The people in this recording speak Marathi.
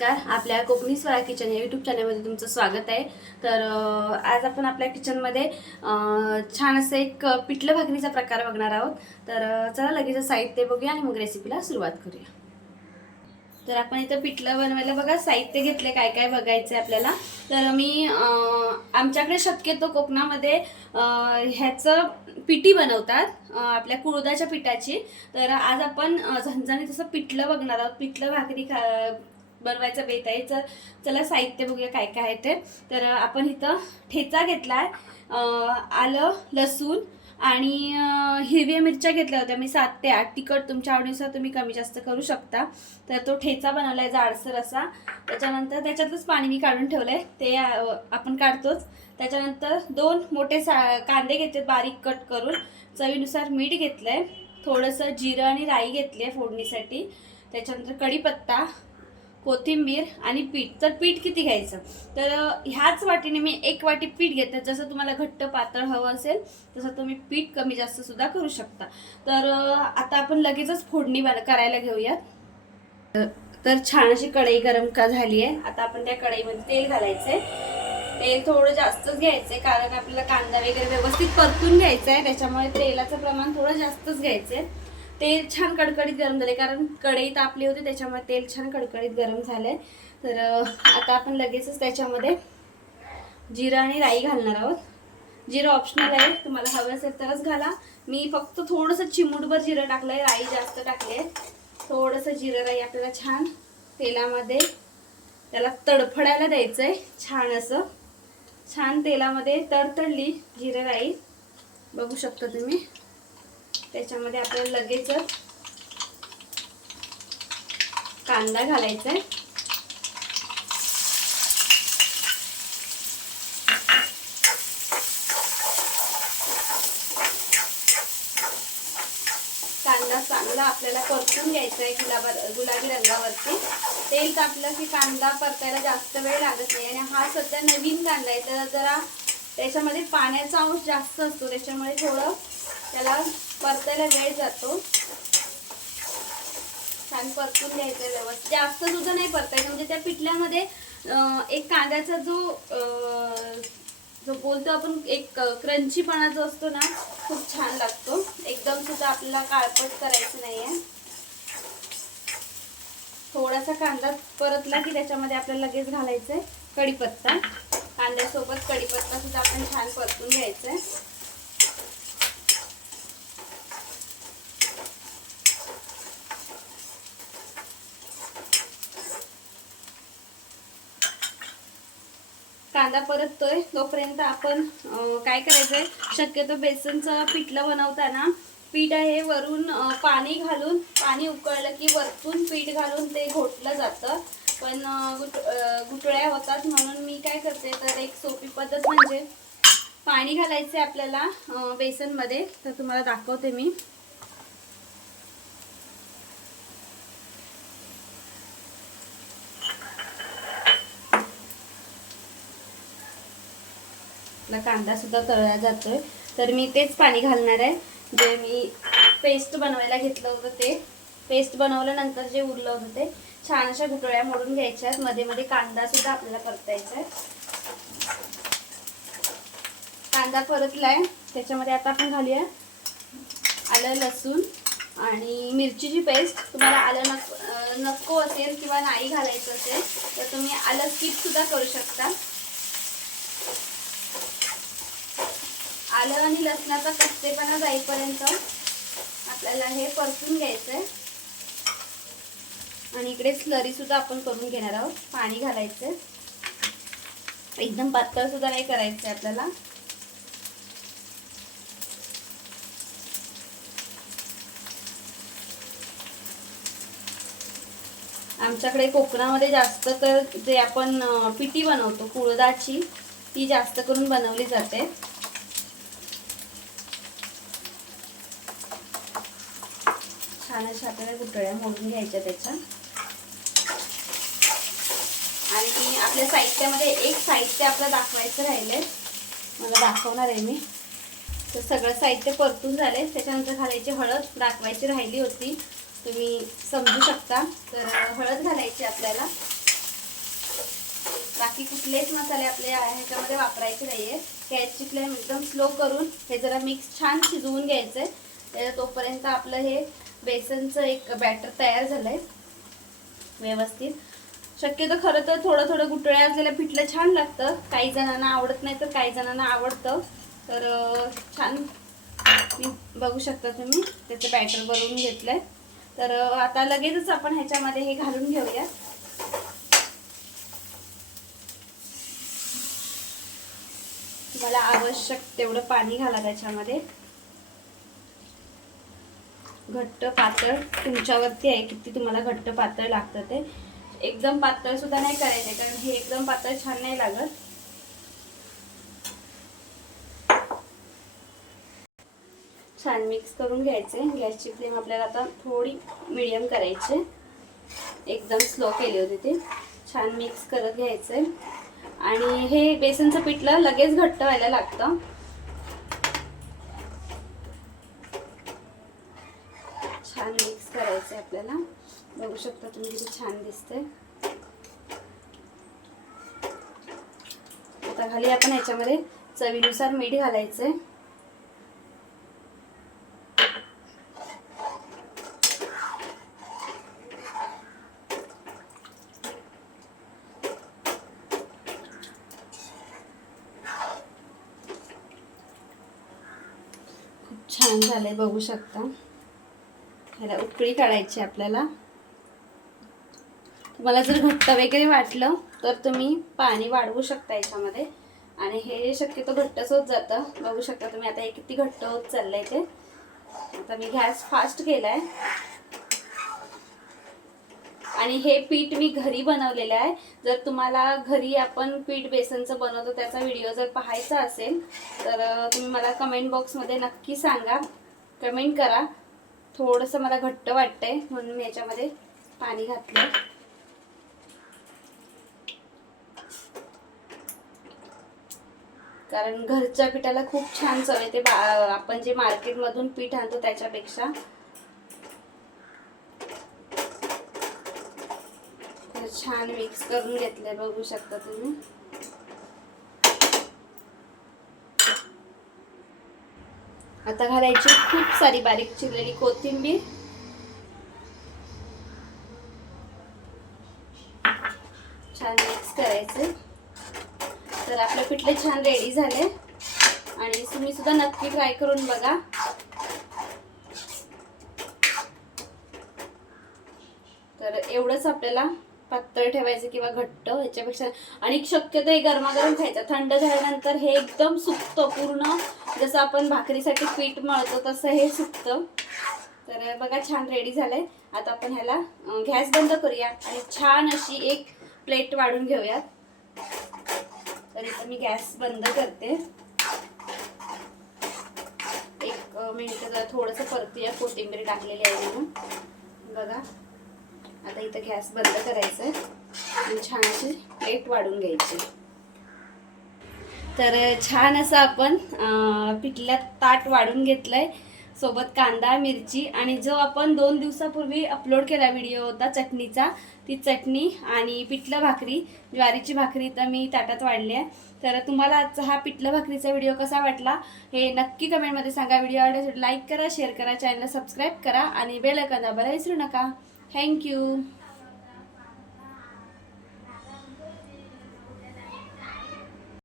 नमस्कार. आपल्या कोकणी स्वरा किचन या यूट्यूब चॅनलमध्ये तुमचं स्वागत आहे. तर आज आपण आपल्या किचनमध्ये छान असं एक पिठलं भाकरीचा प्रकार बघणार आहोत. तर चला लगेच साहित्य बघूया आणि मग रेसिपीला सुरुवात करूया. तर आपण इथं पिठलं बनवायला बघा. साहित्य घेतले काय काय बघायचं आहे आपल्याला. तर मी आमच्याकडे शक्यतो कोकणामध्ये ह्याचं पिठी बनवतात आपल्या कुळदाच्या पिठाची. तर आज आपण झणझणीत असं पिठलं बघणार आहोत. पिठलं भाकरी खा बनवायचं बेत आहे. तर चला साहित्य बघूया काय काय आहे ते. तर आपण इथं ठेचा घेतला आहे आलं लसूण आणि हिरव्या मिरच्या घेतल्या होत्या. मी सात ते आठ. तिखट तुमच्या आवडीनुसार तुम्ही कमी जास्त करू शकता. तर तो ठेचा बनवला आहे जाडसर असा. त्याच्यानंतर त्याच्यातच पाणी मी काढून ठेवलं आहे ते आपण काढतोच. त्याच्यानंतर दोन मोठे सा कांदे घेतले बारीक कट करून. चवीनुसार मीठ घेतलं आहे थोडंसं जिरं आणि राई घेतली आहे फोडणीसाठी. त्याच्यानंतर कढीपत्ता. कोथिंबीर आणि पीठ. तर पीठ किती घ्यायचं? तर ह्याच वाटीने मी एक वाटी पीठ घेते जसं तुम्हाला घट्ट पातळ हवं असेल तसं तुम्ही पीठ कमी जास्त सुद्धा करू शकता. तर आता आपण लगेचच फोडणी करायला घेऊयात. तर- तर छान अशी कढई गरम का झाली आहे. आता आपण त्या कढईमध्ये तेल घालायचंय. तेल थोडं जास्तच घ्यायचंय कारण आपल्याला कांदा वगैरे व्यवस्थित परतून घ्यायचा आहे त्याच्यामुळे तेलाचं प्रमाण थोडं जास्तच घ्यायचंय. तेल छान कडकडीत गरम झाले कारण कढई तापली होती त्याच्यामुळे तेल छान कडकडीत गरम झालंय. तर आता आपण लगेचच त्याच्यामध्ये जिरं आणि राई घालणार आहोत. जिरं ऑप्शनल आहे. तुम्हाला हवं असेल तरच घाला. मी फक्त थोडंसं चिमूटभर जिरं टाकलंय. राई जास्त टाकले थोडंसं जिरं राई आपल्याला छान तेलामध्ये त्याला तडफडायला द्यायचं आहे छान असं. छान तेलामध्ये तडतडली जिरं राई. बघू शकता तुम्ही. त्याच्यामध्ये आपल्याला लगेचच कांदा घालायचा आहे. कांदा चांगला आपल्याला परतून घ्यायचा आहे गुलाबा गुलाबी रंगावरती. तेल तापलं की कांदा परतायला जास्त वेळ लागत नाही आणि हा सध्या नवीन कांदा आहे. तर जरा त्याच्यामध्ये पाण्याचा अंश जास्त असतो. त्याच्यामुळे थोडं त्याला परतायला वेळ जातो. छान परतून घ्यायचं व्यवस्थित. जास्त सुद्धा नाही परतायचं म्हणजे त्या पिठल्यामध्ये एक कांद्याचा जो जो बोलतो आपण एक क्रंचीपणा जो असतो ना खूप छान लागतो. एकदम सुद्धा आपल्याला काळपट करायचं नाहीये. थोडासा कांदा परतला की त्याच्यामध्ये आपल्याला लगेच घालायचं आहे कढीपत्ता. कांद्यासोबत कढीपत्ता सुद्धा आपण छान परतून घ्यायचा आहे कांदा परततोय. तोपर्यंत आपण काय करायचंय? शक्यतो बेसनचं पिठलं बनवताना पीठ आहे वरून पाणी घालून पाणी उकळलं की वरतून पीठ घालून ते घोटलं जातं. पण गुट गुटळ्या होतात म्हणून मी काय करते तर एक सोपी पद्धत म्हणजे पाणी घालायचे आपल्याला बेसनमध्ये. तर तुम्हाला दाखवते मी. आपला कांदा सुद्धा तळला जातोय. तर मी तेच पाणी घालणार आहे. जे मी पेस्ट बनवायला घेतलं होतं ते. पेस्ट बनवल्यानंतर जे उरलं होतं ते छान अशा घुटळ्या मोडून घ्यायच्या आहेत. मध्ये मध्ये कांदा सुद्धा आपल्याला परतायचा आहे. कांदा परतलाय. त्याच्यामध्ये आता आपण घालूया आलं लसूण आणि मिरचीची पेस्ट. तुम्हाला आलं नको नको असेल किंवा नाही घालायचं असेल तर तुम्ही आलं स्किप सुद्धा करू शकता. आलं आणि लसणाचा कच्चेपणा जाईपर्यंत आपल्याला हे परतून घ्यायचं आहे आणि इकडे स्लरी सुद्धा आपण करून घेणार आहोत पाणी घालायचं एकदम पातळ सुद्धा नाही करायचं आपल्याला. आमच्याकडे कोकणामध्ये जास्त तर जे आपण पिठी बनवतो कुळदाची ती जास्त करून बनवली जाते. छान अशा आपल्याला गुटळ्या मोडून घ्यायच्या त्याच्या. आणि आपल्या साहित्यामध्ये एक साहित्य आपलं दाखवायचं राहिले मला दाखवणार आहे मी. तर सगळं साहित्य परतून झाले त्याच्यानंतर घालायची हळद दाखवायची राहिली होती. तुम्ही समजू शकता. तर हळद घालायची आपल्याला. बाकी कुठलेच मसाले आपले ह्याच्यामध्ये वापरायचे नाही आहे गॅसची फ्लेम एकदम स्लो करून हे जरा मिक्स छान शिजवून घ्यायचं आहे तोपर्यंत आपलं हे बेसनचं एक बॅटर तयार झालं आहे व्यवस्थित. शक्यतो खरं तर थोडं थोडं गुटळ्या असलेलं पिठलं छान लागतं. काही जणांना आवडत नाही तर काही जणांना आवडतं. तर छान मी बघू शकता तुम्ही. त्याचं बॅटर बनवून घेतलं आहे तर आता लगेचच आपण ह्याच्यामध्ये हे घालून घेऊया. मला आवश्यक तेवढं पाणी घाला त्याच्यामध्ये. घट्ट पातळ तुमच्यावरती आहे किती तुम्हाला घट्ट पातळ लागतं ते. एकदम पातळ सुद्धा नाही करायचे कारण हे एकदम पातळ छान नाही लागत. छान मिक्स करून घ्यायचे. गॅसची फ्लेम आपल्याला आता थोडी मिडियम करायची एकदम स्लो केली होती ती. छान मिक्स करत घ्यायचे. आणि हे बेसनचं पिठलं लगेच घट्ट व्हायला लागतं छान मिक्स करायचं आहे आपल्याला. बघू शकता तुम्ही किती छान दिसते आता खाली आपण याच्यामध्ये चवीनुसार मीठ घालायचंय. खूप छान झालंय बघू शकता. ह्याला उकळी काढायची आपल्याला. तुम्हाला जर घट्ट वगैरे वाटलं तर तुम्ही पाणी वाढवू शकता याच्यामध्ये. आणि हे शक्यतो घट्टच होत जातं. बघू शकता तुम्ही आता हे किती घट्ट होत चाललंय ते. आता मी गॅस फास्ट केलाय. आणि हे पीठ मी घरी बनवलेलं आहे. जर तुम्हाला घरी आपण पीठ बेसनचं बनवतो त्याचा व्हिडिओ जर पाहायचा असेल तर तुम्ही मला कमेंट बॉक्समध्ये नक्की सांगा. कमेंट करा. थोडंसं मला घट्ट वाटतंय म्हणून मी याच्यामध्ये पाणी घातलं कारण घरच्या पिठाला खूप छान चव येते आपण जे मार्केटमधून पीठ आणतो त्याच्यापेक्षा. छान मिक्स करून घेतलंय बघू शकता तुम्ही. आता घालायची खूप सारी बारीक चिरलेली कोथिंबीर. छान मिक्स करायचं. तर आपलं पिठलं छान रेडी झाले आणि तुम्ही सुद्धा नक्की ट्राय करून बघा. तर एवढंच आपल्याला पातळ ठेवायचं किंवा घट्ट ह्याच्यापेक्षा. आणि शक्यतो हे गरमागरम खायचं. थंड झाल्यानंतर हे एकदम सुकतं पूर्ण. जसं आपण भाकरीसाठी पीठ मळतो तसं हे सुकतं. तर बघा छान रेडी झालंय. आता आपण ह्याला गॅस बंद करूया आणि छान अशी एक प्लेट वाढून घेऊयात. तर इथं मी गॅस बंद करते. एक मिनिट जरा थोडंसं परतूया. कोथिंबीर टाकलेली आहे म्हणून. बघा. आता इथं गॅस बंद करायचं आहे. आणि छान अशी प्लेट वाढून घ्यायची. तर छान असं आपण पिठल्यात ताट वाढून घेतलंय. सोबत कांदा मिरची आणि जो आपण दोन दिवसापूर्वी अपलोड केला व्हिडिओ होता चटणीचा ती चटणी आणि पिठलं भाकरी ज्वारीची भाकरी तर मी ताटात वाढली आहे. तर तुम्हाला आजचा हा पिठलं भाकरीचा व्हिडिओ कसा वाटला हे नक्की कमेंटमध्ये सांगा. व्हिडिओ आवडल्यास लाईक करा शेअर करा चॅनलला सबस्क्राईब करा आणि बेल आयकॉन दाबायला विसरू नका. Thank you.